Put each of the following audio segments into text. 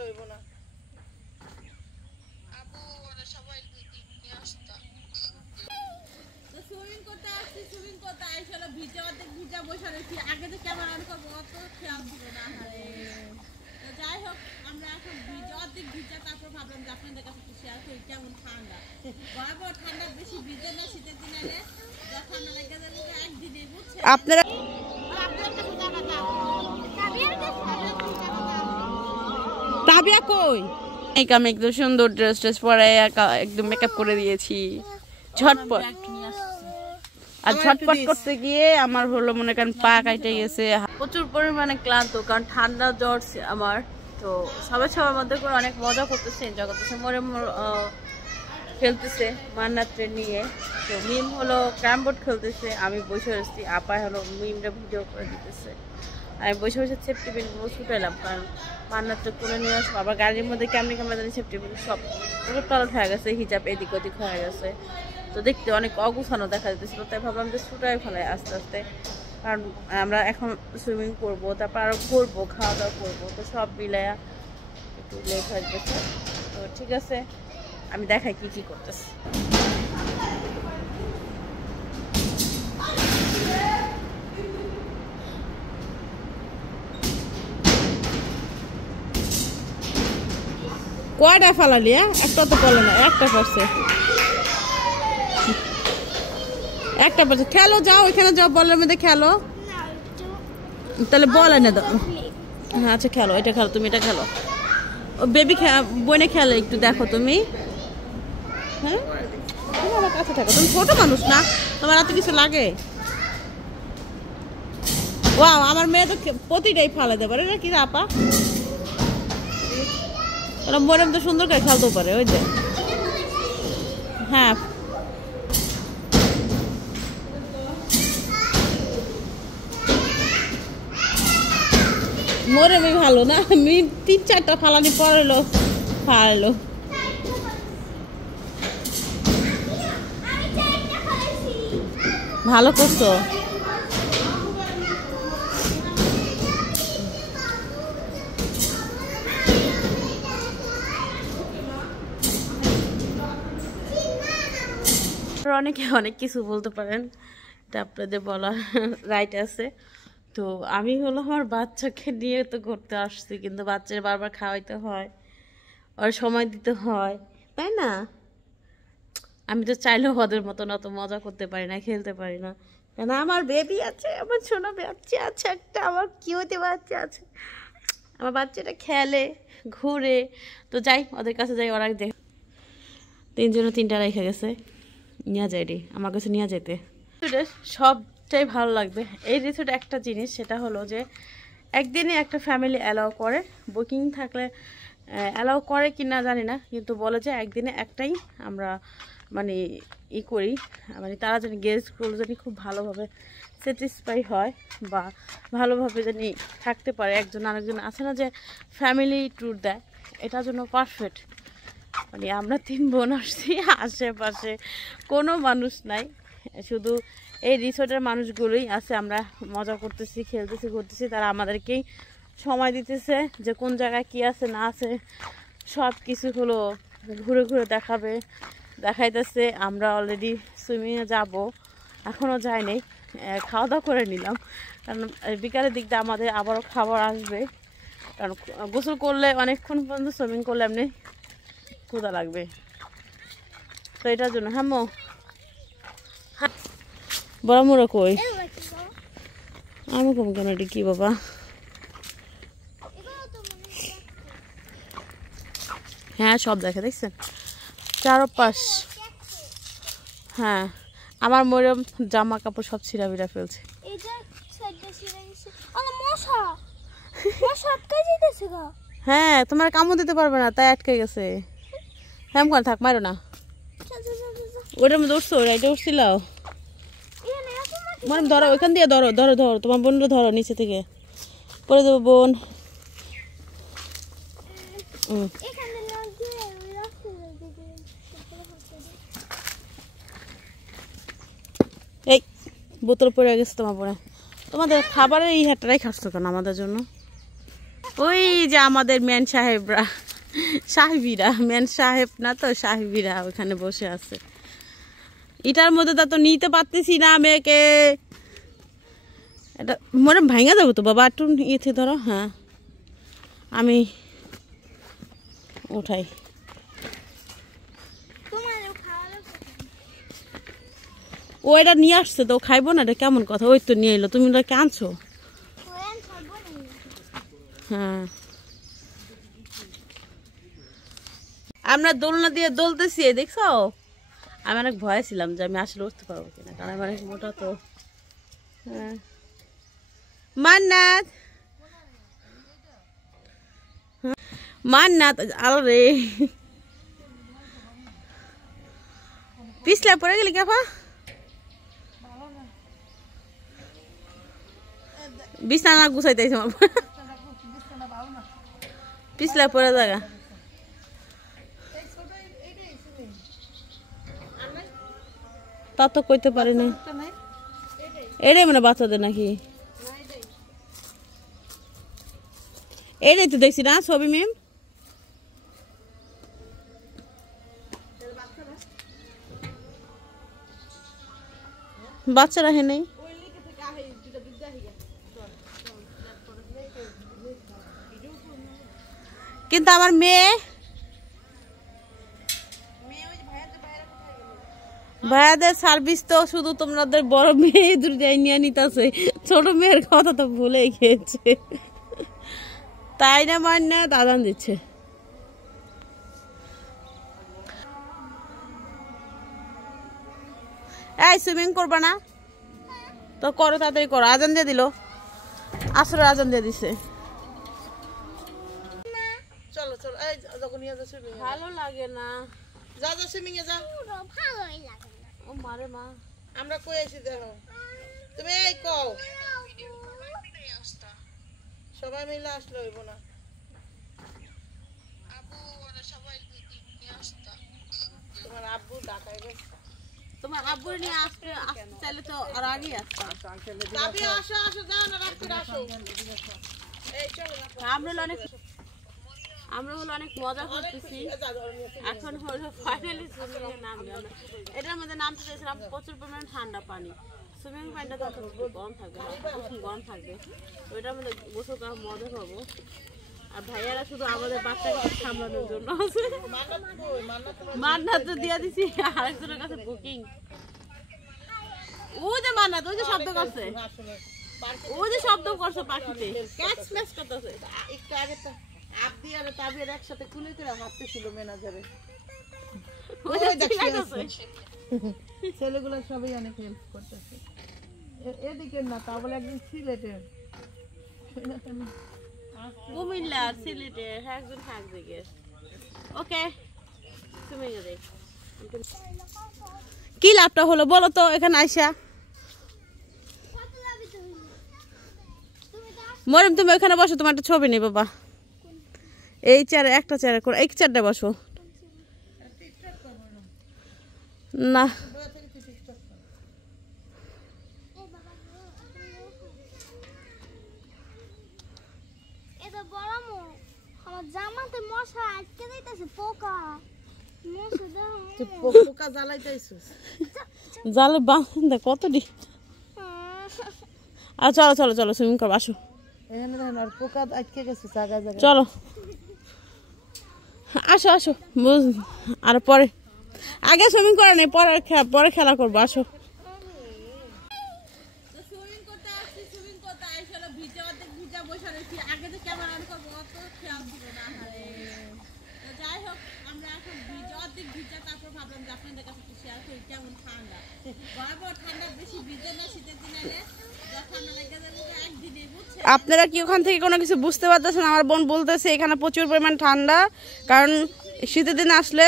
যাই হোক আমরা এখন অর্ধেক ভিজা, তারপর ভাবলাম যে আপনাদের কাছে একটু শেয়ার করি কেমন ঠান্ডা। ভয়াবহ ঠান্ডা, বেশি ভিজে না শীতের দিন এলে যা ঠান্ডা লেগে যাবে একদিনে, বুঝছেন আপনারা। তাবিয়া কই? আমি একদম সুন্দর ড্রেস পরে একদম মেকআপ করে দিয়েছি ঝটপট। আর ঝটপট করতে গিয়ে আমার হলো মনে করেন পা কাটে গেছে, প্রচুর পরিমাণে ক্লান্ত, কারণ ঠান্ডা জ্বর আমার। তো সবার মধ্যে করে অনেক মজা করতেছে, এনজয় করতেছে, মরে খেলতেছে মান্নাত্রে নিয়ে। তো মিম হলো ক্যারাম বোর্ড খেলতেছে, আমি বসে আসছি, আপায় হলো মিমটা ভিডিও করে দিতেছে। আমি বসে সেফটি পিনগুলো ছুটাইলাম, কারণ মান্নাত্রে করে নিয়ে আসবো। আবার গাড়ির মধ্যে কেমনি জানি সেফটি পিন সব টলট হয়ে গেছে, হিজাব এদিক ওদিক হয়ে গেছে। তো দেখতে অনেক অগুছানো দেখা যেতেছিল, তাই ভাবলাম যে ছুটাই ফেলাই আস্তে আস্তে, কারণ আমরা এখন সুইমিং করবো, তারপর আরও ঘুরবো, খাওয়া দাওয়া করবো। তো সব মিলাইয়া একটু লেট হয়ে গেছে। তো ঠিক আছে, আমি দেখাই কি কি করতেছি। কয়টা ফালালি? একটা তো বলে না, একটা পারছে, একটা পারছে। খেলো, যাও এখানে যাও, বলের মধ্যে খেলো। তাহলে বল এনে দাও। হ্যাঁ আচ্ছা খেলো, এটা খেলো, তুমি এটা খেলো। ও বেবি বইনে খেলে, একটু দেখো তুমি। হ্যাঁ তুমি আমার কাছে থাকো, তুমি ছোট মানুষ না, তোমার এত কিছু লাগে? ওয়াও, আমার মেয়ে তো প্রতিটাই ফালে দেবে পারে নাকি আপা? মনে তো সুন্দর করে খেলতেও পারে, ওই যে। হ্যাঁ মোরে মেয়ে ভালো না, আমি 3-4টা ফালানি পড়লো ফাড়লো। ভালো করছো। অনেকে অনেক কিছু বলতে পারেন, এটা আপনাদের বলার রাইট আছে। তো আমি হলো আমার বাচ্চাকে নিয়ে তো ঘুরতে আসছি, কিন্তু বাচ্চার বারবার খাওয়াইতে হয়, আর সময় দিতে হয়, তাই না? আমি তো চাইলেও ওদের মতন অত মজা করতে পারি না, খেলতে পারি না, কেন আমার বেবি আছে, আমার সোনা বাচ্চা আছে একটা, আমার কিউট বাচ্চা আছে। আমার বাচ্চাটা খেলে ঘুরে, তো যাই ওদের কাছে যাই, ওরা দেখ 3টা রেখে গেছে, নিয়ে যাই রে আমার কাছে নিয়ে যেতে। সবটাই ভালো লাগবে এই রিসোর্টে একটা জিনিস, সেটা হলো যে একদিনে একটা ফ্যামিলি অ্যালাউ করে, বুকিং থাকলে অ্যালাউ করে কি না জানি না, কিন্তু বলে যে একদিনে একটাই আমরা মানে করি, মানে তারা জানি গেস্টগুলো জানি খুব ভালোভাবে স্যাটিসফাই হয় বা ভালোভাবে জানি থাকতে পারে। একজন আরেকজন আছে না যে ফ্যামিলি ট্যুর দেয়, এটার জন্য পারফেক্ট। মানে আমরা 3 বোন আসছি, আশেপাশে কোনো মানুষ নাই, শুধু এই রিসোর্টের মানুষগুলোই আছে। আমরা মজা করতেছি, খেলতেছি, ঘুরতেছি, তারা আমাদেরকেই সময় দিতেছে যে কোন জায়গায় কি আছে না আছে সব কিছু হলো ঘুরে ঘুরে দেখাইতেছে। আমরা অলরেডি সুইমিংয়ে যাব, এখনও যাইনি, খাওয়া দাওয়া করে নিলাম, কারণ বিকালের দিকটা আমাদের আবারও খাবার আসবে, কারণ গোসল করলে অনেকক্ষণ পর্যন্ত সুইমিং করলে এমনি ক্ষুধা লাগবে। তো এটার জন্য হ্যাঁ মো বড় মোড়া কই আমি কম কেন এটি কি বাবা? হ্যাঁ সব দেখে দেখছেন চারপাশ। হ্যাঁ আমার মরম জামা কাপড় সব ছিঁড়া বিড়া ফেলছে। হ্যাঁ তোমার কামড় দিতে পারবে না, তাই আটকে গেছে। হ্যাঁ কোন থাক মারো না, ওটার মধ্যে উঠছো, এটা উঠছিল মানে ধরো ওইখান দিয়ে, ধরো ধরো ধরো তোমার বোনটা ধরো নিচে থেকে পরে দেবো বোন। এই বোতল পড়ে গেছে তোমার পরে, তোমাদের খাবারের এই হাটটাই খাচ্ছ কেন আমাদের জন্য? ওই যে আমাদের মেন সাহেবরা, সাহেবিরা, মেন সাহেব না তো সাহেবিরা ওখানে বসে আছে। এটার মধ্যে তো নিতে পারতেছি না মেয়েকে, এটা মনে ভাঙা যাবো তো বাবা, একটু ইয়েতে ধরো। হ্যাঁ আমি উঠাই। ও এটা নিয়ে আসছে তো খাইবো না, এটা কেমন কথা? ওই তো নিয়ে এলো, তুমি ওটা আনছো? হ্যাঁ আমরা দোলনা দিয়ে দোলতেছি, দেখছো? আমি অনেক ভয় ছিলাম যে আমি আসলে উঠতে পারবো কিনা, কারণ আমার অনেক মোটা তো। হ্যাঁ মান্নাত, মান্নাত আরে পিছলা পড়ে গেলি কাপা, বিছানা গুছাইতেছে পিছলা পড়ে জায়গা। তা তো কইতে পারি না, এটাই মানে বাচ্চাদের নাকি? এটাই তো দেখছি না ছবি মিম। বাচ্চারা হে নেই, কিন্তু আমার মেয়ে ভাইয়াদের সার্ভিস তো শুধু তোমাদের বড় মেয়ে দুটাই নিয়ে নিতেছে, ছোট মেয়ের কথা তো ভুলেই গিয়েছে। তাই না মান্না দাদান দিচ্ছে। এই সুইমিং করবা না তো করো, তাড়াতাড়ি করো। আজান দিয়ে দিল, আসরের আজান দিয়ে দিছে। চলো চলো, এই যখন নিয়ে যাচ্ছি ভালো লাগে না, যা যা সুইমিং এ যা, ভালোই লাগে না। ও মারে মা, আমরা কই আছি দেখো, তুমি এই কও সবাই মিলে আসলে হইব না। আব্বু ওরা সবাই নিয়ে আসতা, তোমার আব্বু ঢাকায় গেছে। তোমার আব্বু নিয়ে আসতে আসতে চাইলে তো আর আগে আসতা। দাবি আসো আসো, যাও না রাখতে আসো। এই চলো, আমরা হলো অনেক মজা করতেছি। এখন হলো ফাইনালি সুইমিং এর নাম জানা, এটার মধ্যে নামতে চাইছিলাম প্রচুর পরিমাণ ঠান্ডা পানি। সুইমিং পানিটা তো গরম থাকবে, গরম থাকবে, ওইটার মধ্যে গোসল করা মজা পাবো। আর ভাইয়ারা শুধু আমাদের বাচ্চাকে সামলানোর জন্য আছে। মান্নাত তো দিয়ে দিছি আরেকজনের কাছে বুকিং। ও যে মান্নাত ওই যে শব্দ করছে, ও যে শব্দ করছে পাখিতে ক্যাচ ম্যাচ করতেছে। একটু আগে তো আপনি আর তাবির একসাথে কুলে করে হাঁটতেছিল ম্যানেজারে, ওই দেখছে ছেলেগুলো সবাই অনেক হেল্প করতেছে। এদিকে না তা বলে একদিন সিলেটের, কুমিল্লা সিলেটের, একজন থাকবে গে। ওকে তুমি দেখ কি লাভটা হলো বলো তো এখানে আইসা? মরিম তুমি ওখানে বসো, তোমার একটা ছবি নেই বাবা। এই চেয়ারে একটা চেয়ারে করে, এই চেয়ারটা বসো না। জামাতে মশা আটকে দিতেছে, পোকা পোকা জ্বালাইতেছিস, জালে বাঁধে কত দি। আর চলো চলো চলো সুইমিং করবো, আসো। পোকা আটকে গেছে জায়গায় জায়গায়, চলো আসো আসো। আর পরে আগে সুইমিং করে নেই, পরে খেলা করবো, আসো। আপনারা কি ওখান থেকে কোনো কিছু বুঝতে পারতেছেন? আমার বোন বলতেছে এখানে প্রচুর পরিমাণ ঠান্ডা, কারণ শীতের দিন আসলে।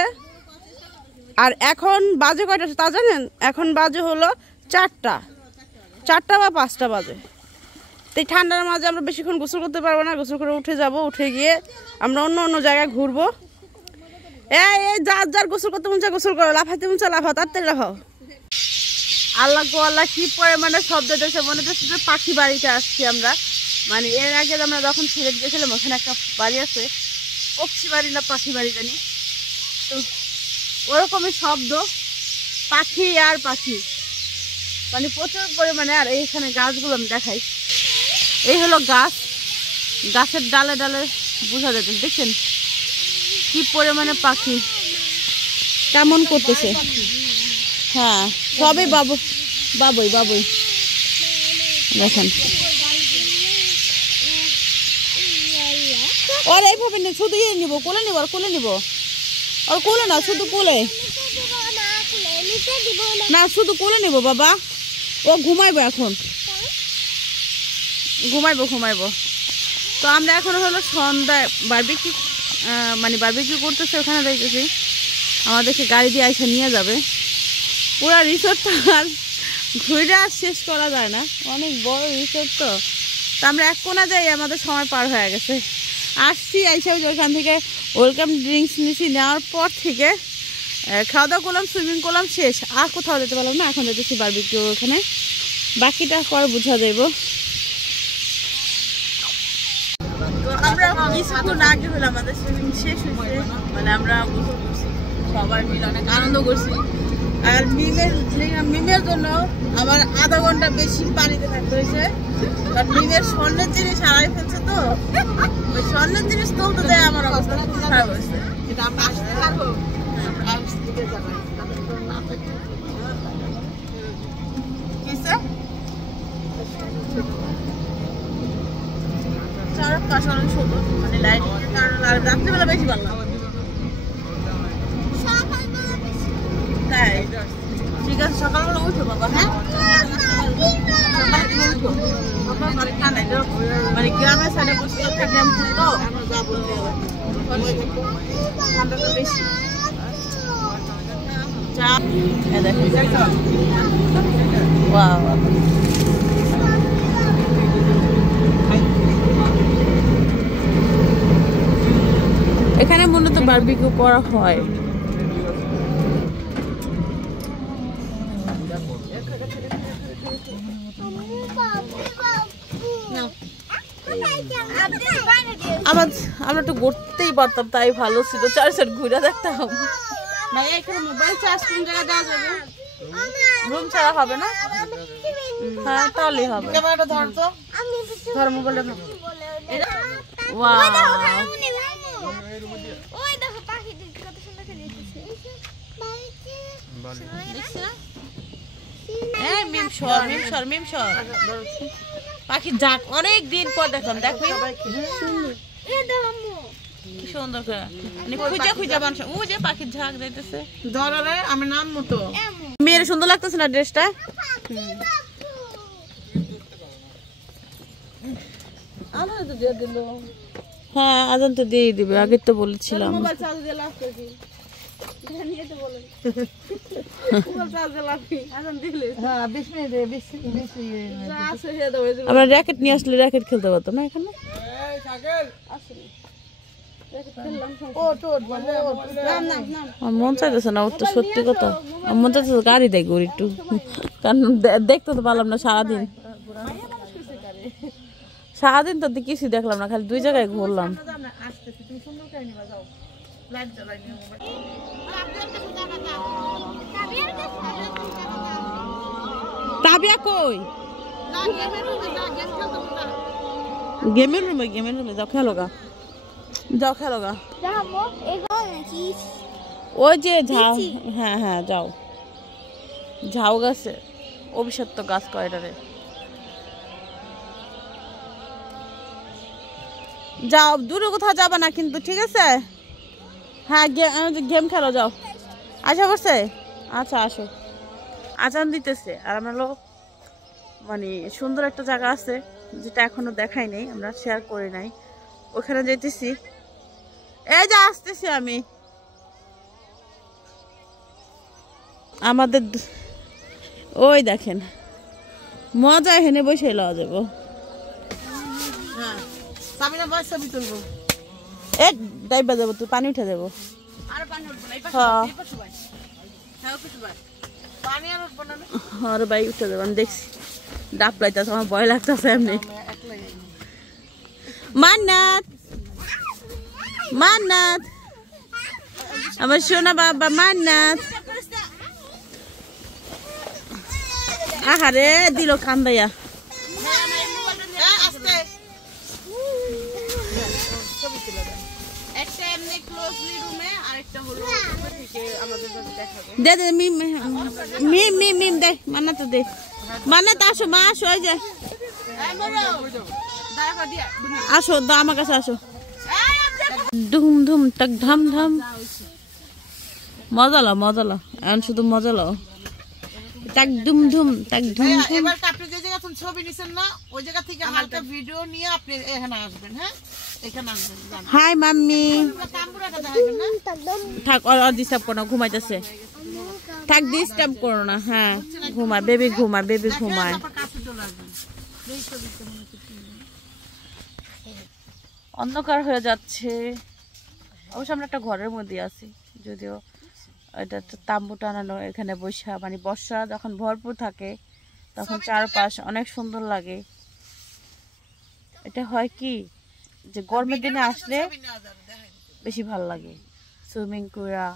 আর এখন বাজে কয়টা তা জানেন? এখন বাজে হলো 4টা বা 5টা বাজে। তো এই ঠান্ডার মাঝে আমরা বেশিক্ষণ গোসল করতে পারবো না, গোসল করে উঠে যাব, উঠে গিয়ে আমরা অন্য অন্য জায়গায় ঘুরবো। এই যার যার গোসল করতে মন চায় গোসল করো, লাফাইতে মন চায় লাফাও, তাড়াতাড়ি লাফাও। আল্লাহ গো আল্লাহ, কি পরিমাণে শব্দ দিতেছে, মনে হচ্ছে পাখি বাড়িতে আসছি আমরা। মানে এর আগে আমরা যখন সিলেট গেছিলাম ওখানে একটা বাড়ি আছে, পক্ষী বাড়ি না পাখি বাড়ি জানি, তো ওরকমই শব্দ, পাখি আর পাখি, মানে প্রচুর পরিমাণে। আর এইখানে গাছগুলো আমি দেখাই, এই হলো গাছ, গাছের ডালে ডালে বোঝা যাচ্ছে, দেখছেন কি পরিমাণে পাখি কেমন করতেছে। হ্যাঁ সবই বাবুই বাবুই দেখেন। और এইভাবে না, শুধু ইয়ে নিব, কোলে নিব, আর কোলে নিব, আর কোলে না, শুধু কোলে না, শুধু কোলে নিব বাবা। ও ঘুমাইবো এখন, ঘুমাইবো। তো আমরা এখন হলো সন্ধ্যায় বারবিকিউ, মানে বারবিকিউ করতেছে ওখানে দেখতেছি, আমাদেরকে গাড়ি দিয়ে আইসা নিয়ে যাবে। পুরা রিসোর্টটা আর ঘুরে আর শেষ করা যায় না, অনেক বড় রিসোর্ট। তো আমরা এক কোণা যাই, আমাদের সময় পার হয়ে গেছে। আসছি আইসা ওইখান থেকে ওয়েলকাম ড্রিঙ্কস নিছি, নেওয়ার পর থেকে খাওয়া দাওয়া করলাম, সুইমিং করলাম, শেষ। আর কোথাও যেতে পারলাম না, এখন যেতেছি বারবিকিউ ওখানে, বাকিটা পরে বুঝা যাইব। তো আমরা কিছুক্ষণ আগে হলো আমাদের সুইমিং শেষ হয়েছে, মানে আমরা সবাই মিলে অনেক আনন্দ করছি। আর মিমের জন্য আবার আধা ঘন্টা বেশি পানিতে থাকতে হয়েছে, কারণ মিমের স্বর্ণের জিনিস হারাই ফেলছে, তো ওই স্বর্ণের জিনিস তুলতে দেয় আমার অবস্থা খুব খারাপ হয়েছে। আমরা আসতে পারবো, চারপাশে অনেক সুন্দর, মানে লাইটিং এর কারণে। আর রাত্রিবেলা বেশি ভালো লাগে। তাই ঠিক আছে, সকালবেলা উঠো বাবা। হ্যাঁ মানে গ্রামের সাইডে বসে থাকলাম তো ঠান্ডাটা বেশি। এখানে মূলত বারবিকিউ করা হয়। আমরা একটু ঘুরতেই পারতাম, তাই ভালো ছিল, 4 সাইড ঘুরে দেখতাম। ভাই এখানে মোবাইল চার্জ কোন জায়গায় দেওয়া যাবে? রুম ছাড়া হবে না? হ্যাঁ তাহলেই হবে। ক্যামেরাটা ধর তো, ধর মোবাইলটা ধর। ওয়াও, ওই দেখো পাখি কত সুন্দর করে দিতেছে। দেখছ না? এই মিম সর পাখি ঝাঁক অনেক দিন পর দেখলাম। দেখো সুন্দর করে খুঁজে মানুষ, ও যে পাখির ঝাঁক দিতেছে। ধরে আমি নাম মতো মেয়ের সুন্দর লাগতেছে না ড্রেসটা? হ্যাঁ আজান তো দিয়ে দিবে, আগে তো বলেছিলাম। আমরা র্যাকেট নিয়ে আসলে র্যাকেট খেলতে পারতাম না এখানে। মন চাইতেছে না, ওর তো সত্যি কথা মন চাইতেছে গাড়ি দেয় গড়ি একটু, কারণ দেখতে তো পারলাম না সারাদিন তো কিছুই দেখলাম না, খালি 2 জায়গায় ঘুরলাম। তাবিয়া কই? গেমের রুমে যাও, খেলো গা। ওই যে ঝাউ, হ্যাঁ যাও, ঝাউ গাছে অভিশপ্ত গাছ কয়টারে। যাও, দূরে কোথাও যাবা না কিন্তু, ঠিক আছে? হ্যাঁ গেম খেলো, যাও। আশা করছে, আচ্ছা আসো। আজান দিতেছে আর আমরা মানে সুন্দর একটা জায়গা আছে যেটা এখনো দেখাই নাই, আমরা শেয়ার করি নাই, ওখানে যেতেছি। এই যে আসতেছি আমি। আমাদের ওই দেখেন মজা, এখানে বসে লওয়া যাবো। এক ডাইবা যাবো, তুই পানি উঠে যাবো। আরে ভাই উঠে যাবো, আমি দেখছি ডাব লাইতেছে, আমার ভয় লাগতেছে এমনি। মান্নাত মান্নাত আমার সোনা বাবা মান্নাত আহারে দিল কান্দাইয়া দে দে মিম মিম মিম মিম দে মান্নাত দে মান্নাত আসো মা আসো এই যে আসো দা আমার কাছে আসো ধুম ধুম টাক ধাম ধাম মজা লাও এখন শুধু মজা লাও টাক ধুম ধুম টাক ধুম ধুম। এবার আপনি যে জায়গা থেকে ছবি নিছেন না ওই জায়গা থেকে হালকা ভিডিও নিয়ে আপনি এখানে আসবেন। হ্যাঁ এখানে আসবেন। হাই মাম্মি তাম্বুরাটা দেখাবেন না। থাক আর ডিস্টার্ব করো না ঘুমাইতেছে থাক ডিস্টার্ব করো না হ্যাঁ ঘুমায় বেবি ঘুমায় বেবি ঘুমায় কাছে চলে আসবেন। অন্ধকার হয়ে যাচ্ছে অবশ্য আমরা একটা ঘরের মধ্যে আছি যদিও এটা একটা তাম্বু টানানো এখানে বসা মানে বর্ষা যখন ভরপুর থাকে তখন চারপাশ অনেক সুন্দর লাগে এটা হয় কি যে গরমের দিনে আসলে বেশি ভালো লাগে সুইমিং করা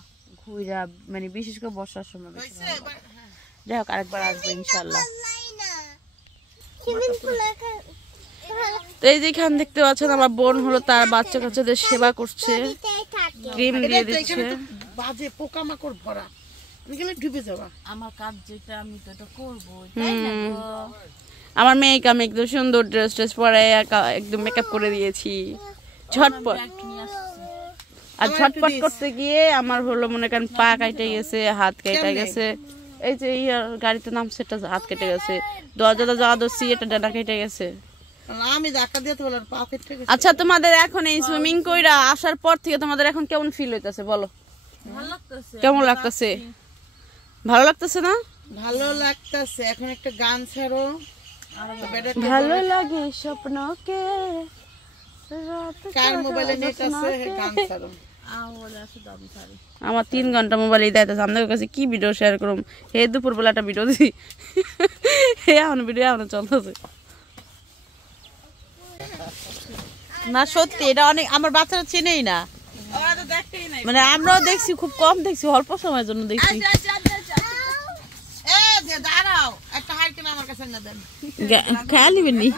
ঘুরা মানে বিশেষ করে বর্ষার সময় বেশি ভালো লাগে। যাই হোক আরেকবার আসবো ইনশাল্লাহ। তো এই যেখান দেখতে পাচ্ছেন আমার বোন হলো তার বাচ্চা কাচ্চাদের সেবা করছে ক্রিম দিয়ে দিচ্ছে বাজে পোকামাকড় ভরা আমি গেলে ডুবে যাবা। আমার কাজ যেটা আমি তো এটা করবো আমার মেয়েকে একদম সুন্দর ড্রেস ট্রেস পরে একদম মেকআপ করে দিয়েছি ঝটপট আর ঝটপট করতে গিয়ে আমার হলো মনে করেন পা কাটে গেছে হাত কেটে গেছে এই যে গাড়িতে নাম সেটা হাত কেটে গেছে দরজাটা যাওয়া দোষী এটা ডানা কেটে গেছে আমি ধাক্কা দিয়ে তোলার পা কেটে গেছে। আচ্ছা তোমাদের এখন এই সুইমিং কইরা আসার পর থেকে তোমাদের এখন কেমন ফিল হইতাছে বলো কেমন লাগতেছে ভালো লাগতেছে না? ভালো লাগতেছে। এখন একটা গান ছাড়ো ভালো লাগে স্বপ্নকে কার মোবাইলে নেট আছে গান ছাড়ো। আমার 3 ঘন্টা মোবাইলে দিতেছে আপনাদের কাছে কি ভিডিও শেয়ার করুম হে দুপুর বেলা একটা ভিডিও দিছি হে এখন ভিডিও এখন চলতেছে না সত্যি এটা অনেক আমার বাচ্চারা চেনেই না মানে আমরাও দেখছি খুব কম দেখছি অল্প সময়ের জন্য দেখছি দাঁড়াও একটা হারকেন আমার কাছে না দেন খেয়াল নিবেন নি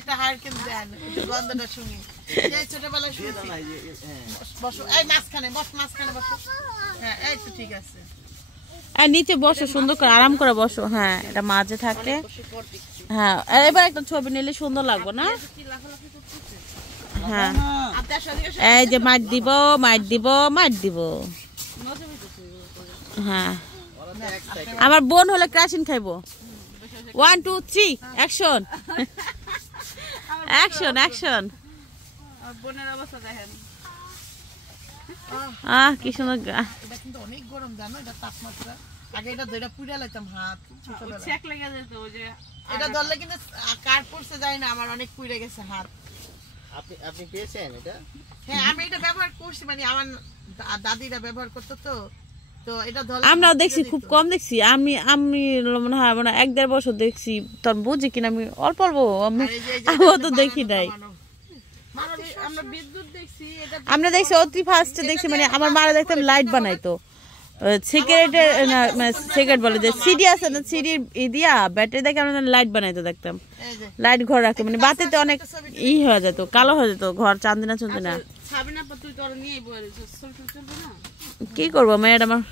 একটা হারকেন দেন গন্ধটা শুনি ছোটবেলায় শুনছি। বসো এই মাঝখানে মাঝখানে বসো। হ্যাঁ এই তো ঠিক আছে আর নিচে বসো সুন্দর করে আরাম করে বসো হ্যাঁ এটা মাঝে থাকে হ্যাঁ এবার একটা ছবি নিলে সুন্দর লাগবে না হ্যাঁ এই যে মার দিব হ্যাঁ আমার বোন হলে ক্রাশিন খাইবো 1 2 3 অ্যাকশন অ্যাকশন অ্যাকশন বোনের অবস্থা দেখেন কি সুন্দর এটা কিন্তু অনেক গরম জানো এটা তাপমাত্রা আগে এটা ধরে পুড়ে লাইতাম হাত ছোটবেলা চেক লেগে যেত ওই যে এটা ধরলে কিন্তু কার পড়ছে যায় না আমার অনেক পুড়ে গেছে হাত। আপনি পেয়েছেন এটা? হ্যাঁ আমি এটা ব্যবহার করছি মানে আমার দাদিরা ব্যবহার করতো তো এটা ধরলে আমরাও দেখছি খুব কম দেখছি আমি মনে হয় মানে 1-1.5 বছর দেখছি তখন বুঝি কিনা আমি অল্প আমিও তো দেখি নাই আমরা দেখছি অতি ফার্স্টে দেখছি মানে আমার মারা দেখতাম লাইট বানাইতো সিগারেটের সিগারেট বলে যে সিডি আছে না সিডির দিয়া ব্যাটারি দেখে আমরা লাইট বানাইতো দেখতাম লাইট ঘর রাখতো মানে বাতিতে অনেক হয়ে যেত কালো হয়ে যেত ঘর চান্দিনা চন্দিনা কি করবো মেয়েটা আমার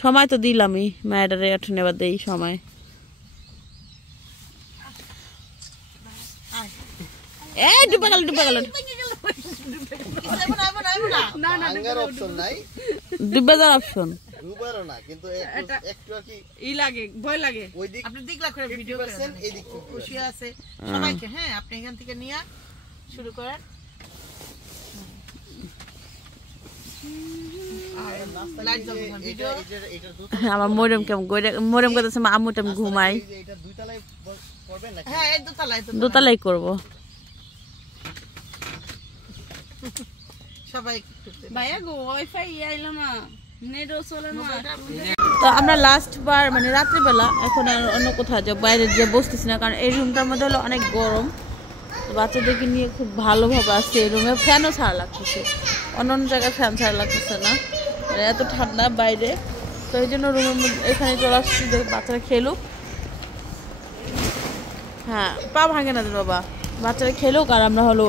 সময় তো দিলামই মেয়েটারে একটু নেবার দেই সময় ডুবে গেল ডুবে যাওয়ার অপশন না কিন্তু একটু আর কি লাগে ভয় লাগে আপনি দেখলা করে ভিডিও করেন এই দিক থেকে খুশি আছে সবাইকে। হ্যাঁ আপনি এখান থেকে নিয়ে শুরু করেন। আমার মরিয়ম কেমন মরিয়ম করতেছে আম্মুটা ঘুমাই হ্যাঁ দোতলাই করবো সবাই তো আমরা লাস্ট বার মানে রাত্রিবেলা এখন আর অন্য কোথাও যাবো বাইরে যে বসতেছি না কারণ এই রুমটার মধ্যে হলো অনেক গরম বাচ্চাদেরকে নিয়ে খুব ভালোভাবে আসছে এই রুমে। ফ্যানও ছাড়া লাগতেছে, অন্য অন্য জায়গায় ফ্যান ছাড়া লাগতেছে না, মানে এত ঠান্ডা বাইরে। তো এই জন্য রুমের মধ্যে এখানে চলে আসছি যে বাচ্চারা খেলুক। হ্যাঁ, পা ভাঙে না দিন বাবা, বাচ্চারা খেলুক আর আমরা হলো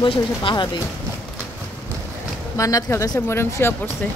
বসে বসে পাহারা দিই। মান্নাত খেলতেছে, মরিয়ম শুয়ে পড়ছে।